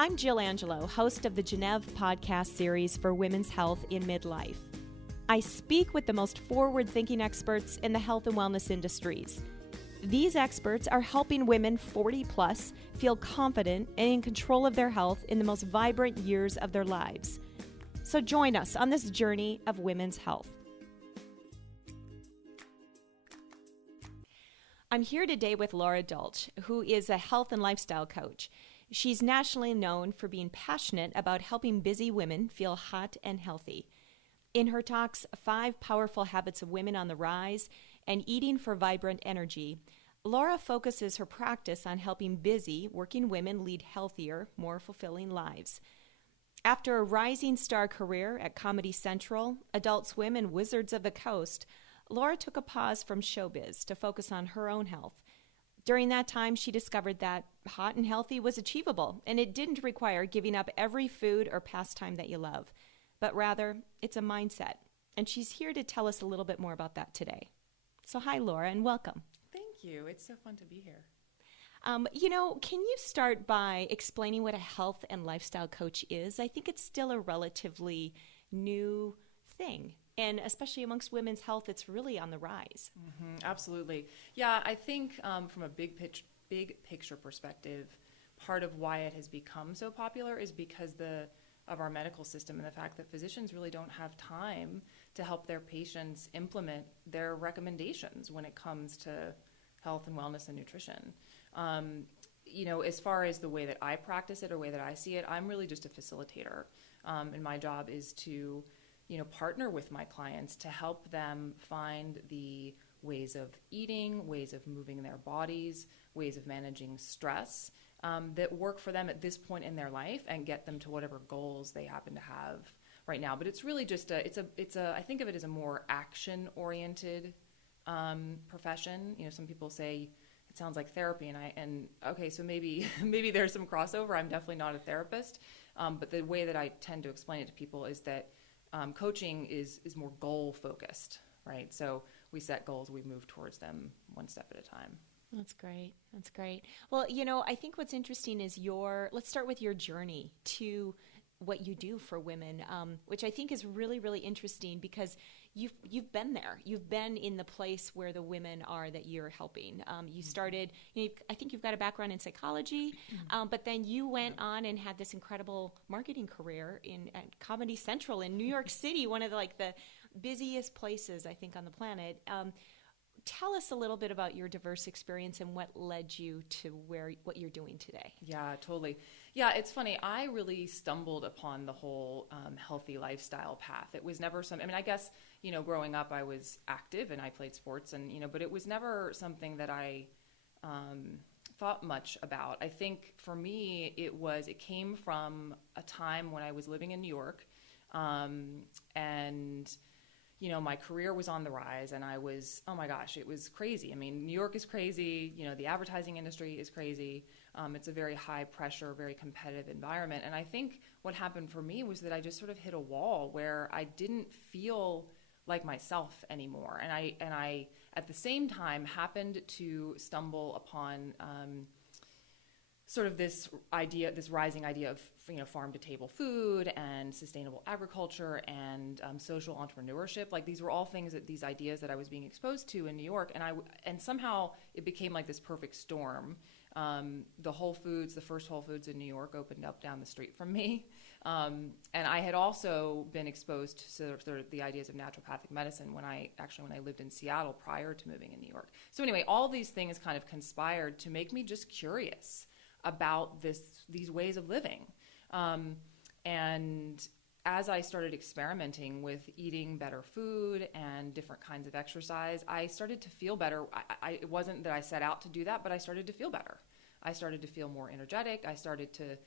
I'm Jill Angelo, host of the Geneve podcast series for women's health in midlife. I speak with the most forward-thinking experts in the health and wellness industries. These experts are helping women 40 plus feel confident and in control of their health in the most vibrant years of their lives. So join us on this journey of women's health. I'm here today with Lara Dalch, who is a health and lifestyle coach. She's nationally known for being passionate about helping busy women feel hot and healthy. In her talks, 5 Powerful Habits of Women on the Rise and Eating for Vibrant Energy, Lara focuses her practice on helping busy, working women lead healthier, more fulfilling lives. After a rising star career at Comedy Central, Adult Swim, and Wizards of the Coast, Lara took a pause from showbiz to focus on her own health. During that time, she discovered that hot and healthy was achievable, and it didn't require giving up every food or pastime that you love, but rather, it's a mindset. And she's here to tell us a little bit more about that today. So hi, Lara, and welcome. Thank you. It's so fun to be here. Can you start by explaining what a health and lifestyle coach is? I think it's still a relatively new thing. And especially amongst women's health, it's really on the rise. Mm-hmm, absolutely. Yeah, I think from a big picture perspective, part of why it has become so popular is because of our medical system and the fact that physicians really don't have time to help their patients implement their recommendations when it comes to health and wellness and nutrition. As far as the way that I practice it or way that I see it, I'm really just a facilitator. And my job is to partner with my clients to help them find the ways of eating, ways of moving their bodies, ways of managing stress that work for them at this point in their life and get them to whatever goals they happen to have right now. But it's really just I think of it as a more action-oriented profession. Some people say it sounds like therapy, so maybe there's some crossover. I'm definitely not a therapist, but the way that I tend to explain it to people is that coaching is more goal focused, right? So we set goals, we move towards them one step at a time. That's great. Well, I think what's interesting is let's start with your journey to what you do for women, which I think is really, really interesting because you've been there. You've been in the place where the women are that you're helping. You started, I think you've got a background in psychology, but then you went on and had this incredible marketing career at Comedy Central in New York City, one of the busiest places, I think, on the planet. Tell us a little bit about your diverse experience and what led you to what you're doing today. Yeah, totally. Yeah, it's funny. I really stumbled upon the whole healthy lifestyle path. It was never I guess, growing up I was active and I played sports but it was never something that I thought much about. I think for me, it came from a time when I was living in New York and my career was on the rise and I was, oh my gosh, it was crazy. New York is crazy. The advertising industry is crazy. It's a very high pressure, very competitive environment. And I think what happened for me was that I just sort of hit a wall where I didn't feel like myself anymore. And I at the same time happened to stumble upon sort of this rising idea of farm to table food and sustainable agriculture and social entrepreneurship. These were all these ideas that I was being exposed to in New York, and somehow it became like this perfect storm. The first Whole Foods in New York opened up down the street from me, and I had also been exposed to sort of the ideas of naturopathic medicine when I lived in Seattle prior to moving in New York. So anyway, all these things kind of conspired to make me just curious about these ways of living. And as I started experimenting with eating better food and different kinds of exercise, I started to feel better. It wasn't that I set out to do that, but I started to feel better. I started to feel more energetic. I started to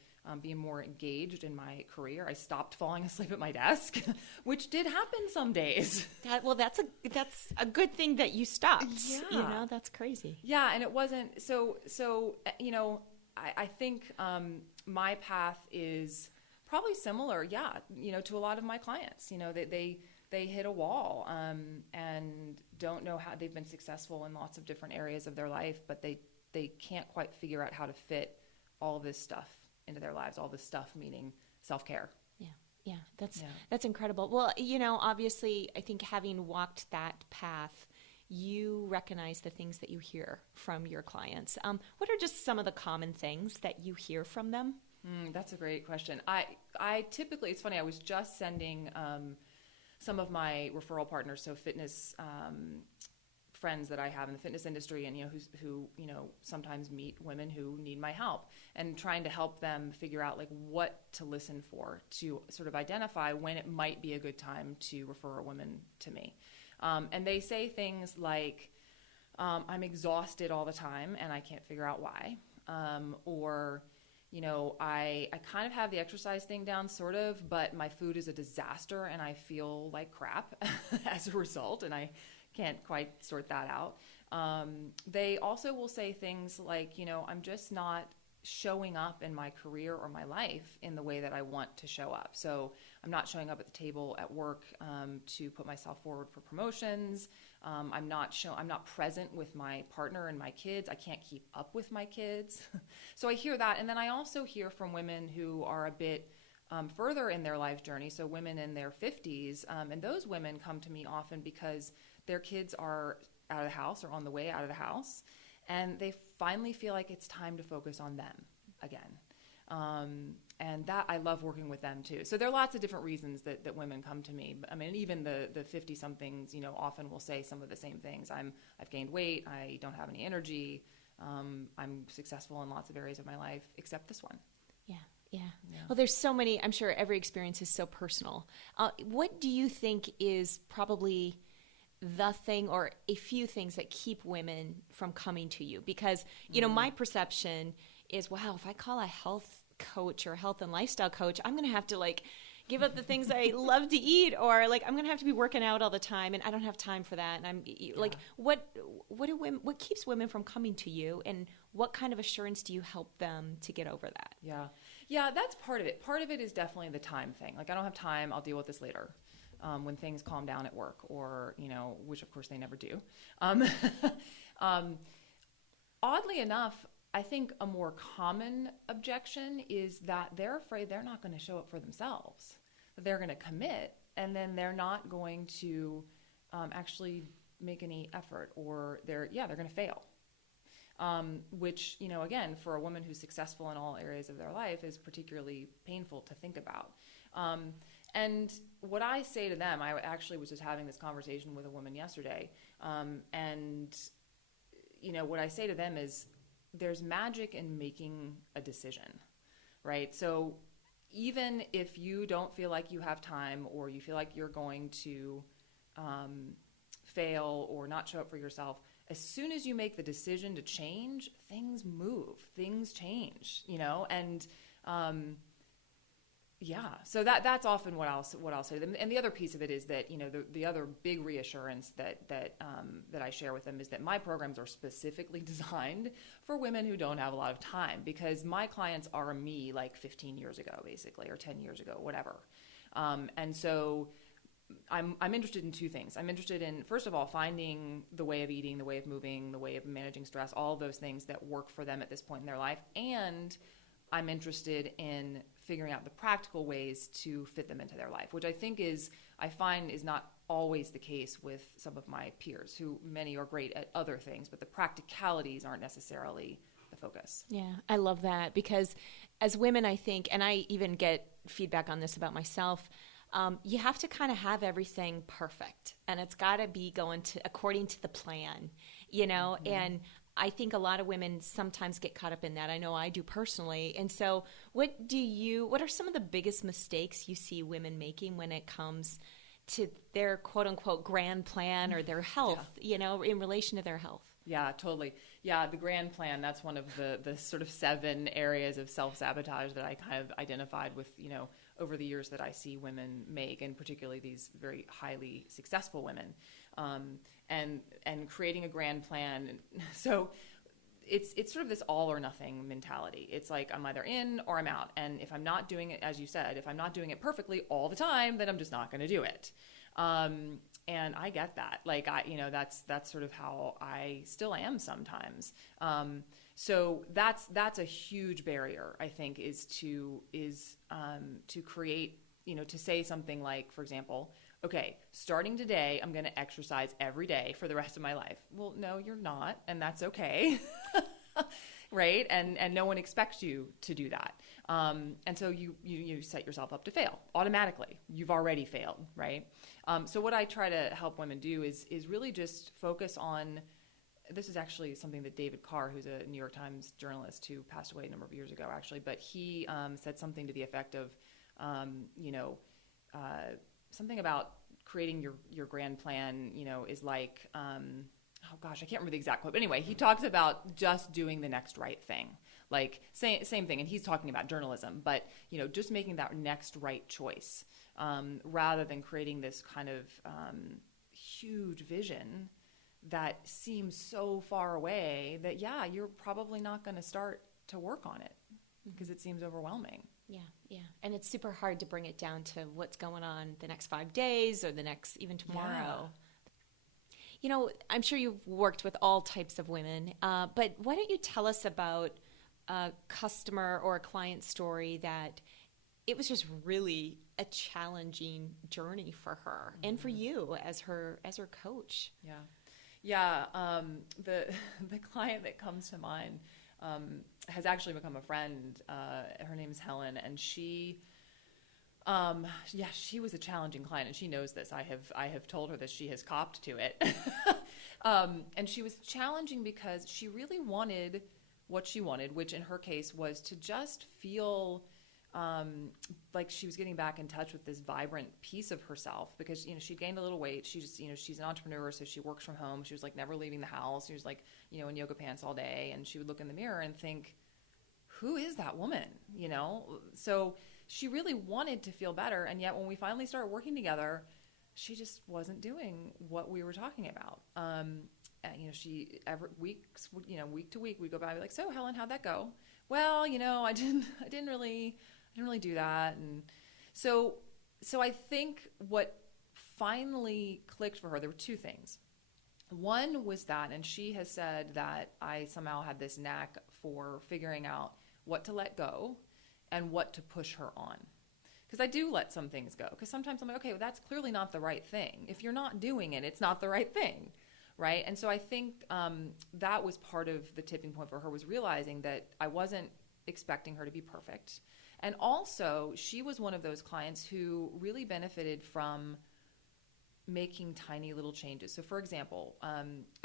be more engaged in my career. I stopped falling asleep at my desk, which did happen some days. That's a good thing that you stopped. Yeah. That's crazy. Yeah, and it wasn't so. I think my path is probably similar, to a lot of my clients. They hit a wall and don't know how. They've been successful in lots of different areas of their life, but they can't quite figure out how to fit all of this stuff into their lives. All this stuff, meaning self-care. Yeah. Yeah. That's incredible. Well, obviously I think having walked that path, you recognize the things that you hear from your clients. What are just some of the common things that you hear from them? That's a great question. I typically, it's funny, I was just sending some of my referral partners, so fitness friends that I have in the fitness industry, and who sometimes meet women who need my help, and trying to help them figure out like what to listen for to sort of identify when it might be a good time to refer a woman to me. And they say things like, I'm exhausted all the time and I can't figure out why. Or, I kind of have the exercise thing down sort of, but my food is a disaster and I feel like crap as a result, and I can't quite sort that out. They also will say things like, I'm just not showing up in my career or my life in the way that I want to show up. So I'm not showing up at the table at work to put myself forward for promotions. I'm not present with my partner and my kids. I can't keep up with my kids. So I hear that. And then I also hear from women who are a bit further in their life journey. So women in their 50s, and those women come to me often because their kids are out of the house or on the way out of the house, and they finally feel like it's time to focus on them again. And that, I love working with them too. So there are lots of different reasons that women come to me. I mean, even the 50-somethings, often will say some of the same things. I've gained weight. I don't have any energy. I'm successful in lots of areas of my life, except this one. Yeah. Well, there's so many. I'm sure every experience is so personal. What do you think is probably the thing or a few things that keep women from coming to you? Because, my perception is, wow, if I call a health coach or health and lifestyle coach, I'm going to have to give up the things I love to eat, or I'm going to have to be working out all the time, and I don't have time for that. And I'm what keeps women from coming to you, and what kind of assurance do you help them to get over that? Yeah, that's part of it. Part of it is definitely the time thing. I don't have time. I'll deal with this later. When things calm down at work, or, which of course they never do. Oddly enough, I think a more common objection is that they're afraid they're not going to show up for themselves, that they're going to commit, and then they're not going to actually make any effort, or they're going to fail. Which, again, for a woman who's successful in all areas of their life is particularly painful to think about. And what I say to them, I actually was just having this conversation with a woman yesterday, and what I say to them is, there's magic in making a decision, right? So even if you don't feel like you have time, or you feel like you're going to fail or not show up for yourself, as soon as you make the decision to change, things move, things change, and so that's often what I'll say to them. And the other piece of it is that, the other big reassurance that I share with them is that my programs are specifically designed for women who don't have a lot of time, because my clients are me 15 years ago, basically, or 10 years ago, whatever. And so I'm interested in two things. I'm interested in, first of all, finding the way of eating, the way of moving, the way of managing stress, all of those things that work for them at this point in their life. And I'm interested in figuring out the practical ways to fit them into their life, which I find is not always the case with some of my peers, who many are great at other things, but the practicalities aren't necessarily the focus. Yeah, I love that, because as women, I think, and I even get feedback on this about myself, you have to kind of have everything perfect, and it's got to be going according to the plan, mm-hmm. And I think a lot of women sometimes get caught up in that. I know I do personally. And so what are some of the biggest mistakes you see women making when it comes to their quote unquote grand plan, or their health, in relation to their health? Yeah, totally. Yeah, the grand plan, that's one of the sort of 7 areas of self-sabotage that I kind of identified with, over the years that I see women make, and particularly these very highly successful women. And creating a grand plan. So it's sort of this all or nothing mentality. It's like, I'm either in or I'm out. And if I'm not doing it, as you said, if I'm not doing it perfectly all the time, then I'm just not going to do it. And I get that. That's sort of how I still am sometimes. So that's a huge barrier, I think, is to create, to say something like, for example, okay, starting today, I'm going to exercise every day for the rest of my life. Well, no, you're not, and that's okay. Right? And no one expects you to do that. And so you set yourself up to fail automatically. You've already failed, right? So what I try to help women do is really just focus on, this is actually something that David Carr, who's a New York Times journalist who passed away a number of years ago, actually, but he said something to the effect of, something about creating your grand plan, is like, oh gosh, I can't remember the exact quote, but anyway, he talks about just doing the next right thing. Like, same thing, and he's talking about journalism, but, just making that next right choice, rather than creating this kind of huge vision that seems so far away that, yeah, you're probably not going to start to work on it because it seems overwhelming. Yeah. And it's super hard to bring it down to what's going on the next 5 days or the next, even tomorrow. Yeah. I'm sure you've worked with all types of women, but why don't you tell us about a customer or a client story that it was just really a challenging journey for her and for you as her coach. Yeah. The client that comes to mind has actually become a friend. Her name is Helen, and she was a challenging client, and she knows this. I have told her this. She has copped to it. And she was challenging because she really wanted what she wanted, which in her case was to just feel like she was getting back in touch with this vibrant piece of herself, because she'd gained a little weight. She just she's an entrepreneur, so she works from home. She was like never leaving the house. She was like in yoga pants all day, and she would look in the mirror and think, who is that woman? So she really wanted to feel better, and yet when we finally started working together, she just wasn't doing what we were talking about. And, she week to week we'd go by and be like, so Helen, how'd that go? Well, I didn't really do that. And so I think what finally clicked for her, there were two things. One was that, and she has said that I somehow had this knack for figuring out what to let go and what to push her on. Because I do let some things go. Because sometimes I'm like, okay, well, that's clearly not the right thing. If you're not doing it, it's not the right thing, right? And so I think that was part of the tipping point for her, was realizing that I wasn't expecting her to be perfect. And also, she was one of those clients who really benefited from making tiny little changes. So for example,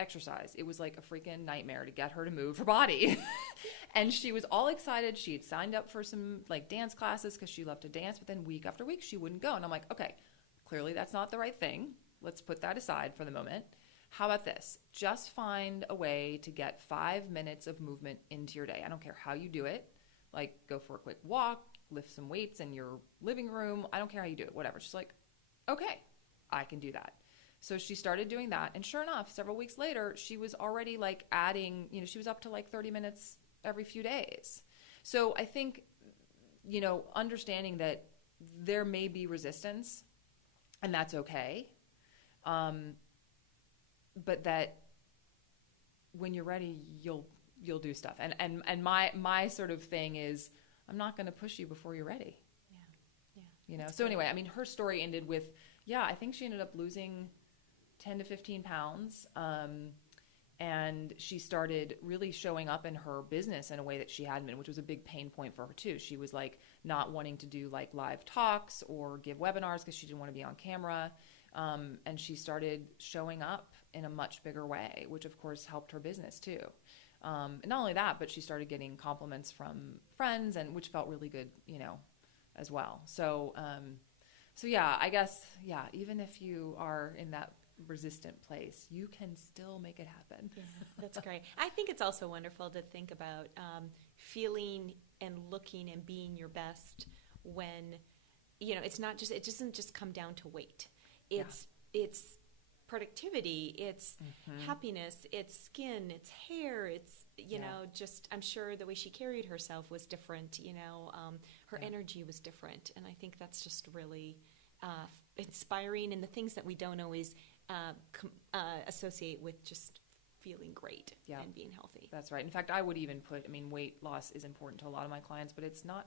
exercise. It was like a freaking nightmare to get her to move her body. And she was all excited. She had signed up for some like dance classes because she loved to dance, but then week after week she wouldn't go. And I'm like, okay, clearly that's not the right thing. Let's put that aside for the moment. How about this? Just find a way to get 5 minutes of movement into your day. I don't care how you do it. Like, go for a quick walk, lift some weights in your living room. I don't care how you do it, whatever. She's like, okay, I can do that. So she started doing that. And sure enough, several weeks later, she was already like adding, she was up to like 30 minutes every few days. So I think, understanding that there may be resistance, and that's okay. But that when you're ready, you'll do stuff. And my sort of thing is, I'm not going to push you before you're ready. Yeah. So anyway, I mean, her story ended with, I think she ended up losing 10 to 15 pounds. And she started really showing up in her business in a way that she hadn't been, which was a big pain point for her too. She was like not wanting to do like live talks or give webinars because she didn't want to be on camera. And she started showing up in a much bigger way, which of course helped her business too. And not only that, but she started getting compliments from friends, and which felt really good, as well. So I guess, even if you are in that resistant place, you can still make it happen. Yeah, that's great. I think it's also wonderful to think about feeling and looking and being your best when, it's not just, it doesn't just come down to weight. It's productivity, it's happiness, it's skin, it's hair, it's, just, I'm sure the way she carried herself was different, her energy was different. And I think that's just really inspiring, and the things that we don't always associate with just feeling great and being healthy. That's right. In fact, I would even put, weight loss is important to a lot of my clients, but it's not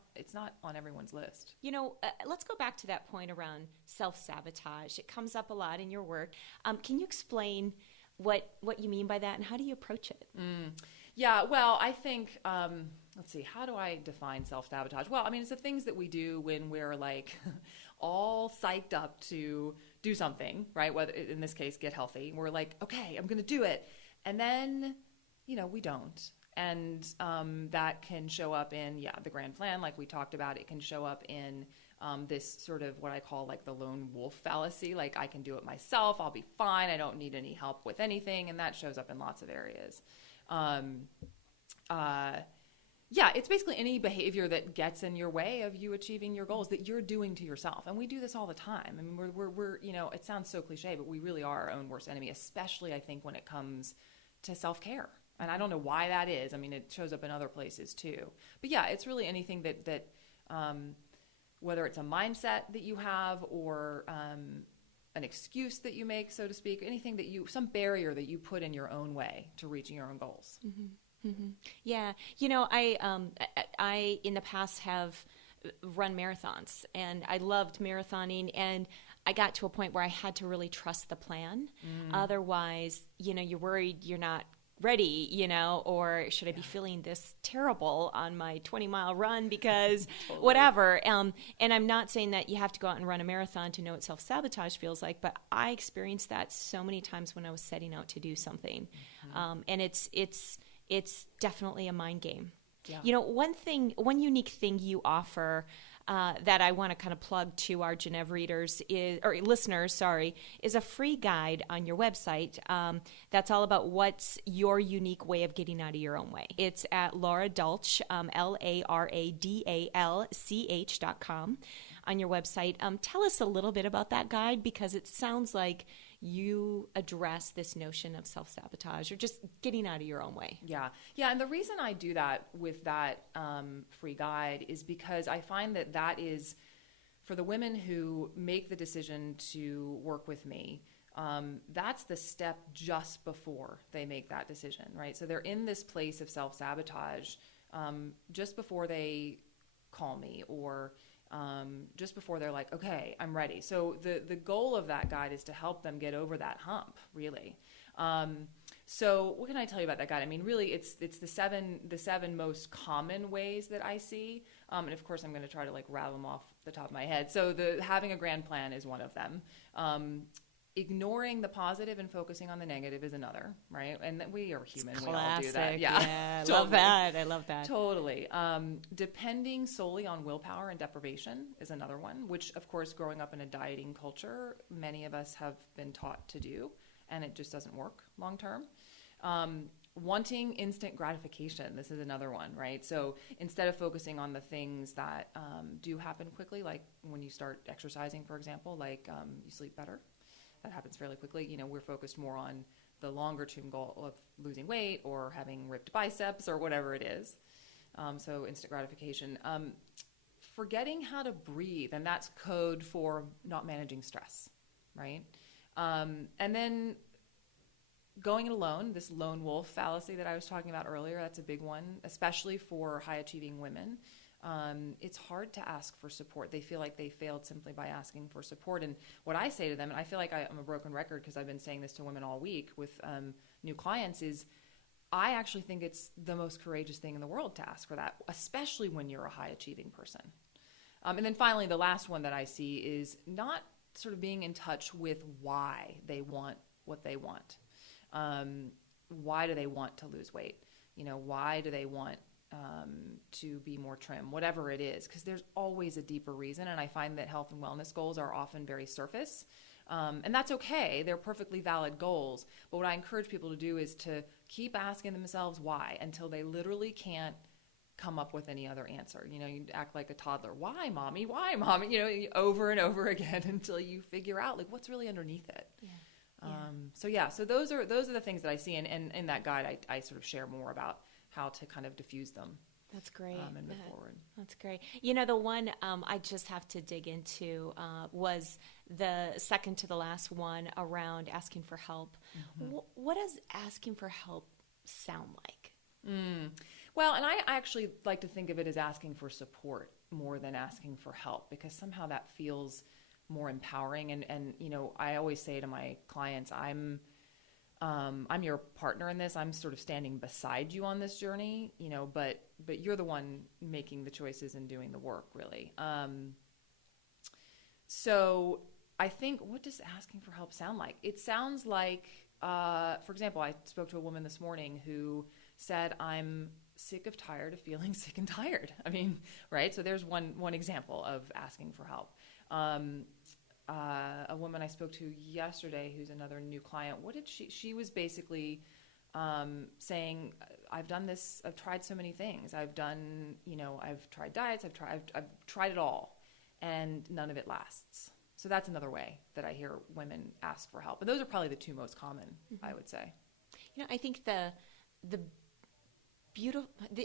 on everyone's list. Let's go back to that point around self-sabotage. It comes up a lot in your work. Can you explain what you mean by that and how do you approach it? Yeah, well, I think, let's see, how do I define self-sabotage? Well, it's the things that we do when we're like all psyched up to do something, right? Whether in this case, get healthy. We're like, okay, I'm going to do it. And then, we don't. And that can show up in, the grand plan, like we talked about. It can show up in this sort of what I call like the lone wolf fallacy. Like, I can do it myself. I'll be fine. I don't need any help with anything. And that shows up in lots of areas. It's basically any behavior that gets in your way of you achieving your goals that you're doing to yourself. And we do this all the time. We're it sounds so cliche, but we really are our own worst enemy, especially I think when it comes to self-care. And I don't know why that is. It shows up in other places too. But it's really anything that whether it's a mindset that you have or an excuse that you make, so to speak, anything some barrier that you put in your own way to reaching your own goals. Mm-hmm. Mm-hmm. Yeah. I in the past have run marathons and I loved marathoning, and I got to a point where I had to really trust the plan. Otherwise, you're worried you're not ready, or should I be feeling this terrible on my 20-mile run because totally. Whatever. And I'm not saying that you have to go out and run a marathon to know what self-sabotage feels like, but I experienced that so many times when I was setting out to do something. And it's definitely a mind game. Yeah. One unique thing you offer that I want to kind of plug to our Genev readers listeners, is a free guide on your website that's all about what's your unique way of getting out of your own way. It's at Lara Dalch, Laradalch.com on your website. Tell us a little bit about that guide, because it sounds like you address this notion of self-sabotage or just getting out of your own way. Yeah. And the reason I do that with that free guide is because I find that is for the women who make the decision to work with me. That's the step just before they make that decision, right? So they're in this place of self-sabotage just before they call me or just before they're like, okay, I'm ready. So the goal of that guide is to help them get over that hump, really. So what can I tell you about that guide? Really, it's the seven most common ways that I see. And of course, I'm going to try to rattle them off the top of my head. So having a grand plan is one of them. Ignoring the positive and focusing on the negative is another, right? And we are human. It's we all do that. Yeah, Totally. I love that. Totally. Depending solely on willpower and deprivation is another one, which, of course, growing up in a dieting culture, many of us have been taught to do, and it just doesn't work long term. Wanting instant gratification, this is another one, right? So instead of focusing on the things that do happen quickly, like when you start exercising, for example, you sleep better. That happens fairly quickly. We're focused more on the longer term goal of losing weight or having ripped biceps or whatever it is. So instant gratification. Forgetting how to breathe, and that's code for not managing stress, right? And then going it alone, this lone wolf fallacy that I was talking about earlier, that's a big one, especially for high-achieving women. It's hard to ask for support. They feel like they failed simply by asking for support. And what I say to them, and I feel like I'm a broken record because I've been saying this to women all week with new clients, is I actually think it's the most courageous thing in the world to ask for that, especially when you're a high-achieving person. And then finally, the last one that I see is not sort of being in touch with why they want what they want. Why do they want to lose weight? Why do they want to be more trim, whatever it is, because there's always a deeper reason. And I find that health and wellness goals are often very surface. And that's okay. They're perfectly valid goals. But what I encourage people to do is to keep asking themselves why until they literally can't come up with any other answer. You act like a toddler. Why, mommy? Why, mommy? Over and over again until you figure out what's really underneath it. Yeah. So those are the things that I see. And in that guide, I sort of share more about how to kind of diffuse them. That's great. And move forward. That's great. You know, the one I just have to dig into was the second to the last one around asking for help. What does asking for help sound like? Well, and I actually like to think of it as asking for support more than asking for help, because somehow that feels more empowering. And you know, I always say to my clients, I'm your partner in this. I'm sort of standing beside you on this journey, you know, but you're the one making the choices and doing the work, really. So I think, what does asking for help sound like? It sounds like, for example, I spoke to a woman this morning who said, I'm sick of tired of feeling sick and tired. I mean, right? So there's one example of asking for help. A woman I spoke to yesterday, who's another new client, she was basically saying, I've done this, I've tried so many things. I've tried diets, I've tried it all, and none of it lasts. So that's another way that I hear women ask for help. But those are probably the two most common, I would say. You know, I think the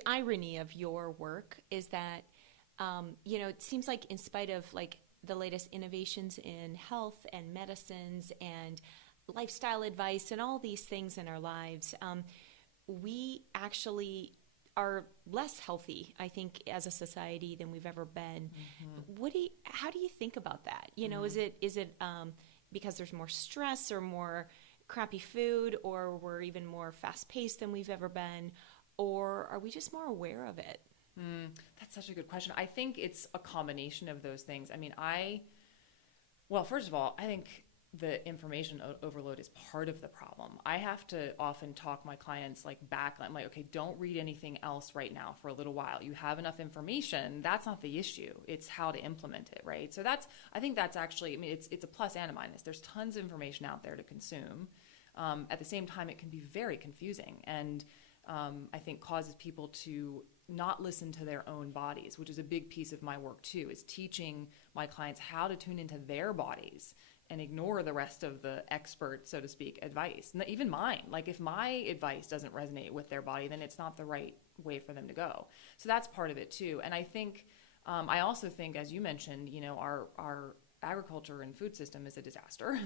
irony of your work is that, you know, it seems like in spite of like the latest innovations in health and medicines and lifestyle advice and all these things in our lives, we actually are less healthy, I think, as a society than we've ever been. How do you think about that? You know, is it because there's more stress or more crappy food, or we're even more fast-paced than we've ever been, or are we just more aware of it? That's such a good question. I think it's a combination of those things. I mean, first of all, I think the information overload is part of the problem. I have to often talk my clients back. I'm like, okay, don't read anything else right now for a little while. You have enough information. That's not the issue. It's how to implement it, right? So I think that's actually, I mean, it's a plus and a minus. There's tons of information out there to consume. At the same time, it can be very confusing, and I think causes people to not listen to their own bodies, which is a big piece of my work too, is teaching my clients how to tune into their bodies and ignore the rest of the expert, so to speak, advice. And even mine, like if my advice doesn't resonate with their body, then it's not the right way for them to go. So that's part of it too. And I think, I also think, as you mentioned, you know, our agriculture and food system is a disaster.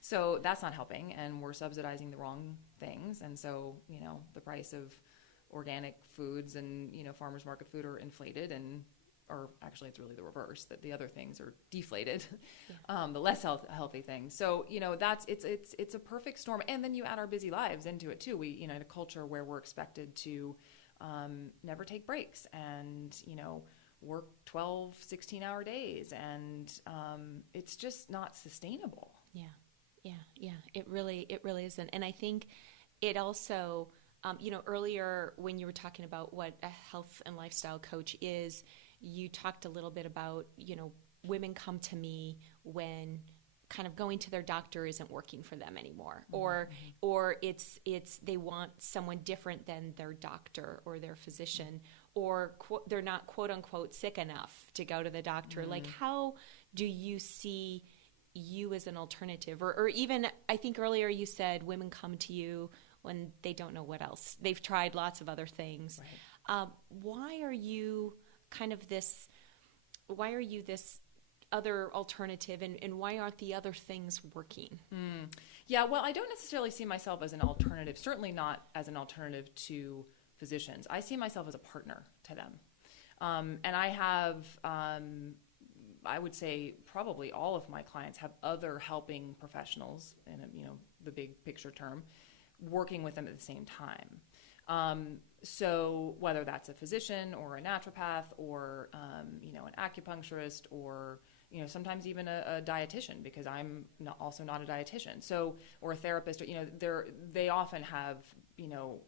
So that's not helping, and we're subsidizing the wrong things. And so, you know, the price of organic foods and, you know, farmers market food are inflated, or actually it's really the reverse, that the other things are deflated, the less healthy things. So, you know, it's a perfect storm. And then you add our busy lives into it too. We, you know, in a culture where we're expected to never take breaks and, you know, work 12, 16-hour days, and it's just not sustainable. Yeah. It really isn't. And I think it also, you know, earlier when you were talking about what a health and lifestyle coach is, you talked a little bit about, you know, women come to me when kind of going to their doctor isn't working for them anymore, or it's they want someone different than their doctor or their physician, or they're not quote unquote sick enough to go to the doctor. Like, how do you see you as an alternative? Or even, I think earlier you said women come to you when they don't know what else. They've tried lots of other things. Right. Why are you this other alternative, and why aren't the other things working? Yeah, well, I don't necessarily see myself as an alternative, certainly not as an alternative to physicians. I see myself as a partner to them. And I have, I would say probably all of my clients have other helping professionals, in you know, the big picture term, working with them at the same time. So whether that's a physician or a naturopath or, you know, an acupuncturist, or, you know, sometimes even a dietitian, because I'm also not a dietitian. So, or a therapist, or, you know, they often have, you know,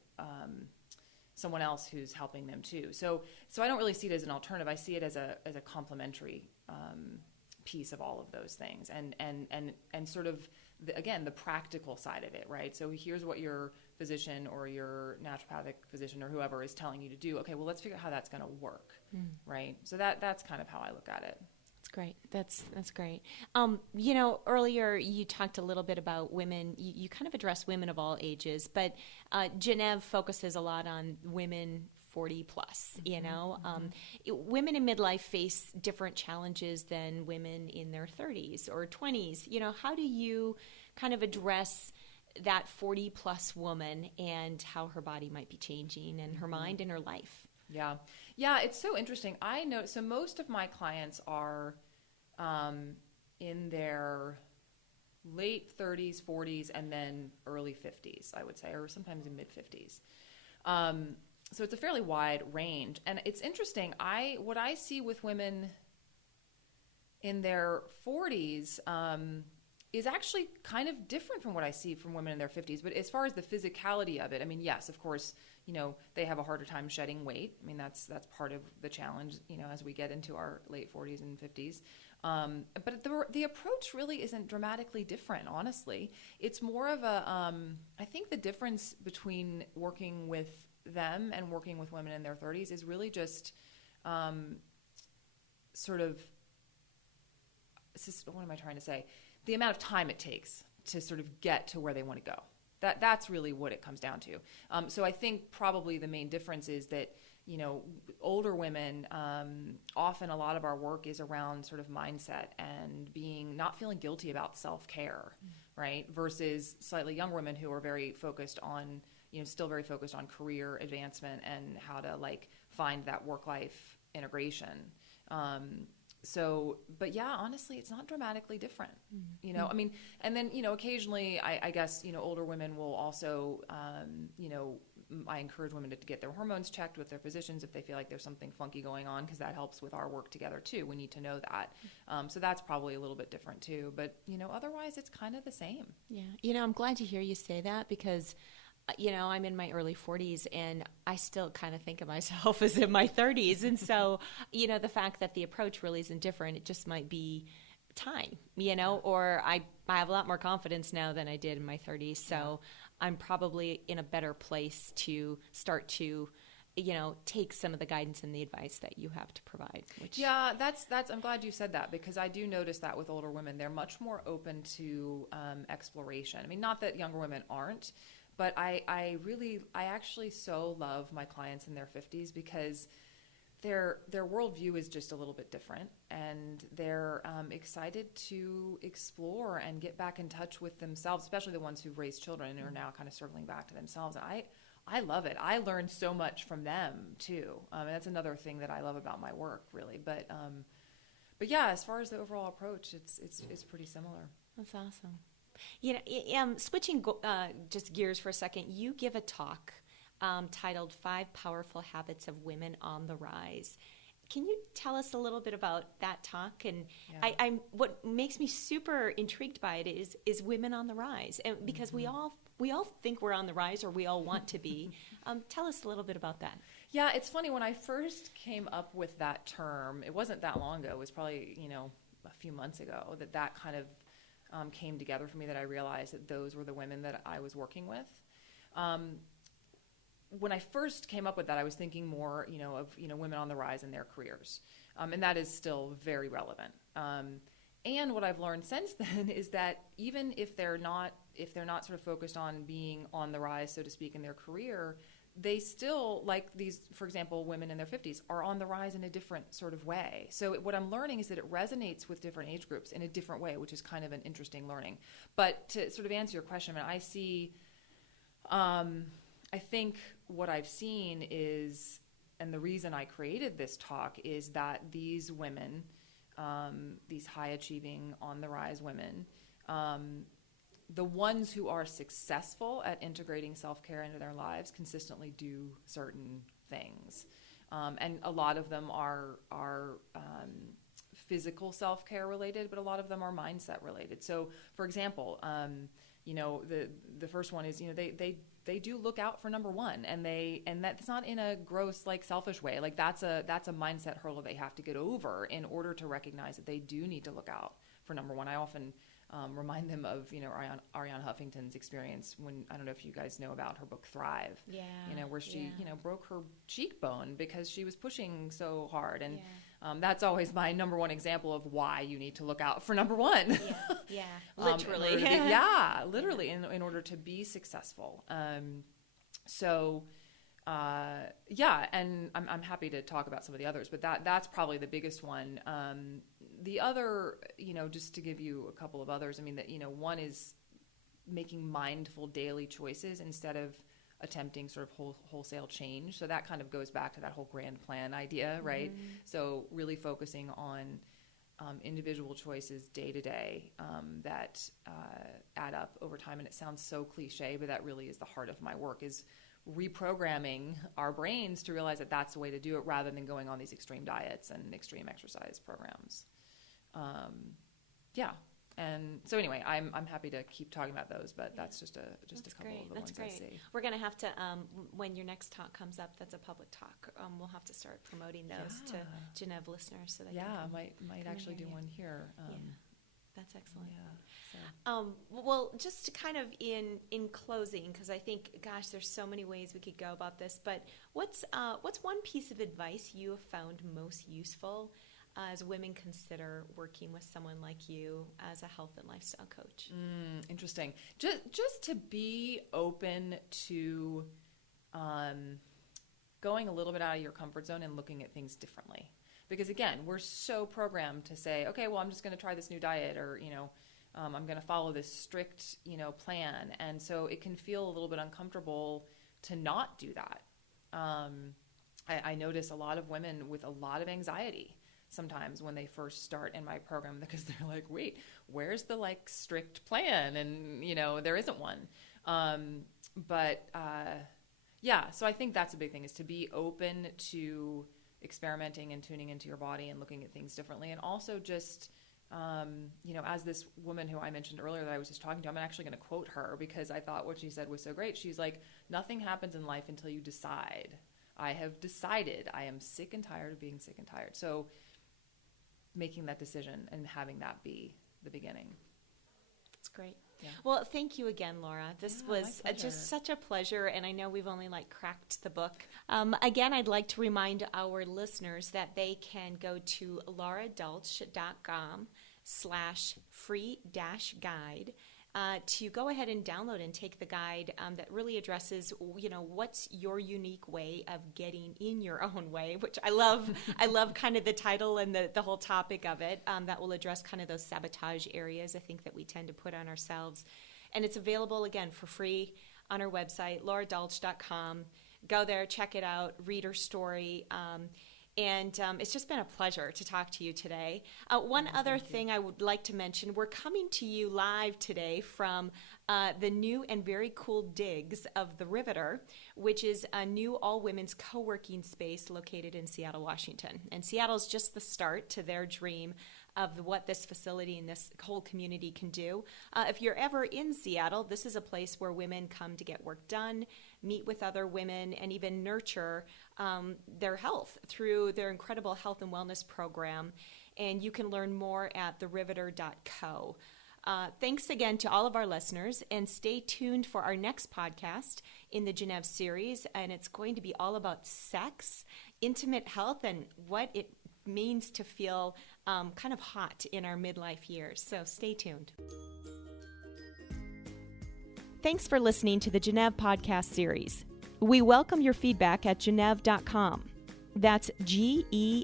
someone else who's helping them too. So I don't really see it as an alternative. I see it as a complementary piece of all of those things, and sort of the practical side of it, right? So here's what your physician or your naturopathic physician or whoever is telling you to do. Okay, well, let's figure out how that's going to work, right? So that's kind of how I look at it. That's great. That's great. You know, earlier you talked a little bit about women. You kind of addressed women of all ages, but Genev focuses a lot on women 40 plus, you know. Women in midlife face different challenges than women in their 30s or 20s. You know, how do you kind of address that 40 plus woman and how her body might be changing and her mind and her life? Yeah. Yeah, it's so interesting. I know, so most of my clients are in their late 30s, 40s, and then early 50s, I would say, or sometimes in mid 50s. So it's a fairly wide range. And it's interesting. What I see with women in their 40s is actually kind of different from what I see from women in their 50s. But as far as the physicality of it, I mean, yes, of course, you know, they have a harder time shedding weight. I mean, that's part of the challenge, you know, as we get into our late 40s and 50s. But the approach really isn't dramatically different, honestly. It's more of a, I think the difference between working with them and working with women in their 30s is really just sort of, what am I trying to say? The amount of time it takes to sort of get to where they want to go. That's really what it comes down to. So I think probably the main difference is that, you know, older women, often a lot of our work is around sort of mindset and not feeling guilty about self-care, right? Versus slightly younger women who are very focused on, you know, still very focused on career advancement and how to like find that work-life integration. But yeah, honestly, it's not dramatically different, you know, I mean, and then, you know, occasionally I guess, you know, older women will also, you know, I encourage women to get their hormones checked with their physicians if they feel like there's something funky going on, because that helps with our work together too. We need to know that. So that's probably a little bit different too, but you know, otherwise it's kind of the same. Yeah. You know, I'm glad to hear you say that because, you know, I'm in my early 40s and I still kind of think of myself as in my 30s. And so, you know, the fact that the approach really isn't different, it just might be time, you know, or I have a lot more confidence now than I did in my 30s. So I'm probably in a better place to start to, you know, take some of the guidance and the advice that you have to provide. Yeah, that's. I'm glad you said that, because I do notice that with older women, they're much more open to exploration. I mean, not that younger women aren't, but I actually so love my clients in their 50s because their worldview is just a little bit different, and they're excited to explore and get back in touch with themselves, especially the ones who've raised children and are now kind of circling back to themselves. And I love it. I learned so much from them too. And that's another thing that I love about my work, really. But yeah, as far as the overall approach, it's pretty similar. That's awesome. You know, switching just gears for a second, you give a talk titled 5 Powerful Habits of Women on the Rise. Can you tell us a little bit about that talk? And I'm what makes me super intrigued by it is women on the rise, and because we all think we're on the rise, or we all want to be. Tell us a little bit about that. Yeah, it's funny, when I first came up with that term, it wasn't that long ago. It was probably, you know, a few months ago that kind of came together for me, that I realized that those were the women that I was working with. When I first came up with that, I was thinking more, you know, of, you know, women on the rise in their careers. And that is still very relevant. And what I've learned since then is that even if they're not sort of focused on being on the rise, so to speak, in their career, they still, like these, for example, women in their 50s, are on the rise in a different sort of way. So what I'm learning is that it resonates with different age groups in a different way, which is kind of an interesting learning. But to sort of answer your question, I mean, I see, I think what I've seen is, and the reason I created this talk, is that these women, these high-achieving, on-the-rise women, the ones who are successful at integrating self-care into their lives consistently do certain things. And a lot of them are physical self-care related, but a lot of them are mindset related. So, for example, you know, the first one is, you know, they do look out for number one, and that's not in a gross, like, selfish way. Like, that's a mindset hurdle they have to get over in order to recognize that they do need to look out for number one. I often remind them of, you know, Arianna Huffington's experience when, I don't know if you guys know about her book Thrive, you know, where she, you know, broke her cheekbone because she was pushing so hard. And that's always my number one example of why you need to look out for number one. Literally. Literally, in order to be successful. So Yeah, and I'm happy to talk about some of the others, but that's probably the biggest one. The other, just to give you a couple of others, I mean, that, one is making mindful daily choices instead of attempting sort of wholesale change. So that kind of goes back to that whole grand plan idea, right? Mm-hmm. So really focusing on individual choices day to day that add up over time. And it sounds so cliche, but that really is the heart of my work, is reprogramming our brains to realize that that's the way to do it, rather than going on these extreme diets and extreme exercise programs. And so anyway, I'm happy to keep talking about those, but that's just a couple of the ones I see. We're going to have to, when your next talk comes up, that's a public talk, we'll have to start promoting those to Genève listeners. So that might actually do one here. That's excellent. Yeah. So. Well, just to kind of in closing, because I think, gosh, there's so many ways we could go about this, but what's one piece of advice you have found most useful as women consider working with someone like you as a health and lifestyle coach? Interesting. Just to be open to going a little bit out of your comfort zone and looking at things differently. Because again, we're so programmed to say, okay, well, I'm just going to try this new diet, or, I'm going to follow this strict, plan. And so it can feel a little bit uncomfortable to not do that. I notice a lot of women with a lot of anxiety sometimes when they first start in my program, because they're like, wait, where's the strict plan? And, there isn't one. So I think that's a big thing, is to be open to experimenting and tuning into your body and looking at things differently. And also just, as this woman who I mentioned earlier that I was just talking to, I'm actually going to quote her because I thought what she said was so great. She's like, nothing happens in life until you decide. I have decided I am sick and tired of being sick and tired. So making that decision and having that be the beginning. That's great. Yeah. Well, thank you again, Laura. This was just such a pleasure, and I know we've only cracked the book. Again, I'd like to remind our listeners that they can go to laradalch.com/free-guide to go ahead and download and take the guide that really addresses, what's your unique way of getting in your own way, which I love. I love kind of the title and the whole topic of it. That will address kind of those sabotage areas I think that we tend to put on ourselves. And it's available, again, for free on our website, laradalch.com. Go there, check it out, read her story. And it's just been a pleasure to talk to you today. One other thing I would like to mention, we're coming to you live today from the new and very cool digs of The Riveter, which is a new all-women's co-working space located in Seattle, Washington. And Seattle's just the start to their dream of what this facility and this whole community can do. If you're ever in Seattle, this is a place where women come to get work done, meet with other women, and even nurture their health through their incredible health and wellness program. And you can learn more at theriveter.co. Thanks again to all of our listeners, and stay tuned for our next podcast in the Genève series. And it's going to be all about sex, intimate health, and what it means to feel kind of hot in our midlife years. So stay tuned. Thanks for listening to the Genève podcast series. We welcome your feedback at geneve.com. That's GENNEVE.com.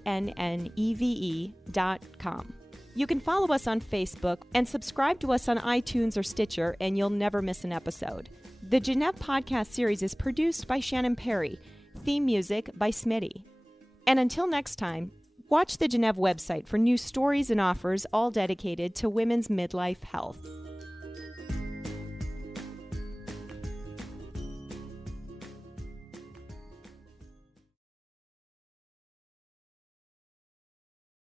You can follow us on Facebook and subscribe to us on iTunes or Stitcher, and you'll never miss an episode. The Genève podcast series is produced by Shannon Perry. Theme music by Smitty. And until next time, watch the Genève website for new stories and offers, all dedicated to women's midlife health.